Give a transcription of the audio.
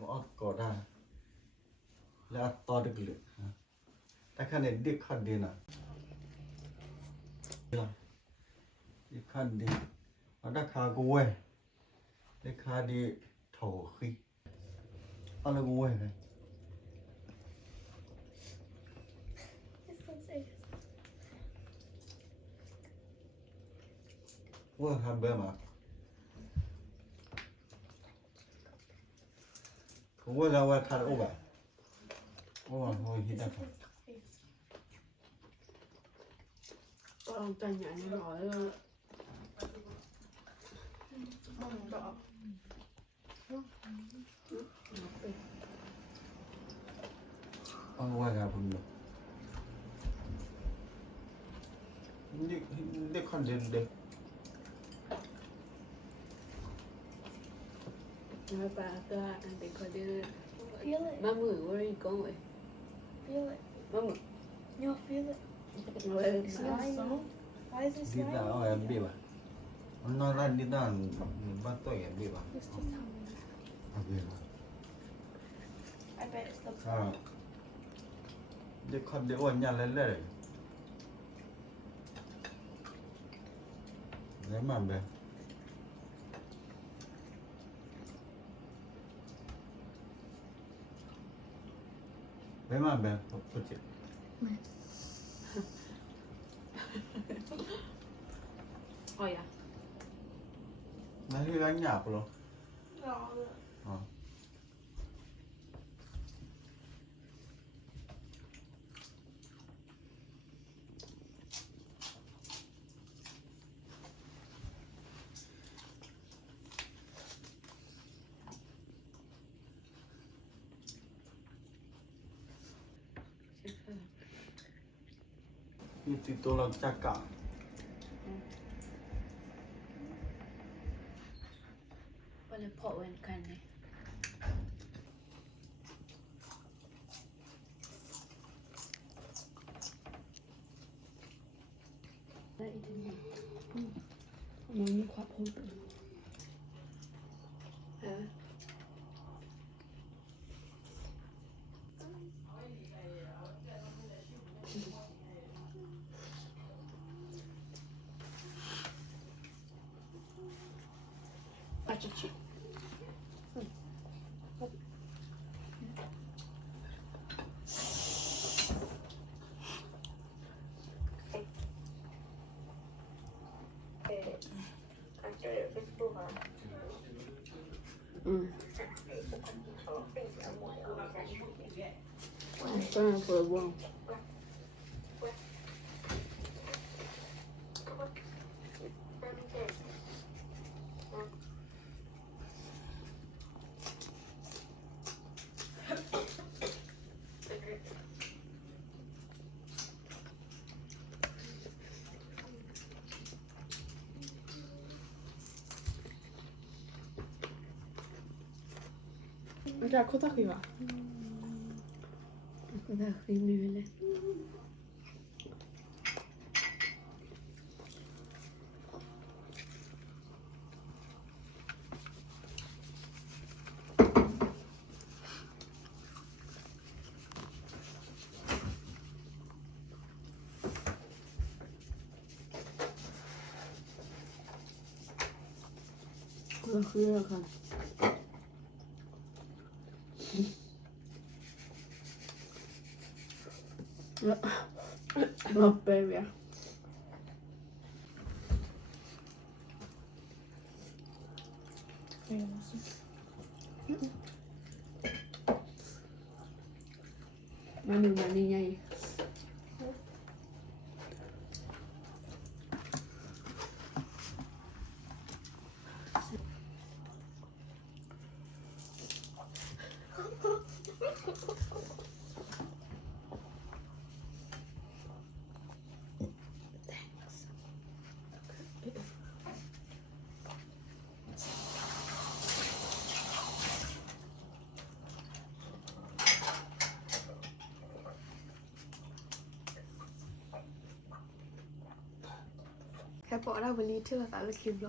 บอกก็ได้แล้วต่อดึกเลยแต่ขณะเด็กขัดดีนะเด็กขัดดีเอาได้ขากูเว้ยเด็กขาดีโถขี้เอาเลยกูเว้ยไงว่าทำเบอร์มาผมว่าเราว่าทันโอ้แบบโอ้โหฮิตนะครับ ก็ลองใจใหญ่หน่อยเลยเอาว่าไงผมดูเด็กคนเด็กเด็ก Nói bà ta ăn thì coi đi Feel it. ba mươi where are you going Feel it. ba mươi No, feel it. where It's slimy. Why is it ดิดา slimy? เอาแอมบีบ่ะมันนอนไล่ดิดาบ้านตัวแอมบีบ่ะ Just to tell me. โอเค I bet it's the อ่าเด็กคนเด็กอ้วนยันเล่นเลยแล้วมันแบบไม่มาแบบพูดจิ oh yeah นั่นคือการหยาบเหรอ Oh, อ๋อนี่ติดตัวเราจักกะ ว่าเลยพอเว้นกันเลยได้อีกทีนึงมันมีความพูดอาจจะชิ I'm trying for a while. Mikä kota hyvä? Kota hyvä. Kota hyvä kan. Noppea vielä. Manu mani nhai. Kan jag bara bli till att alla kul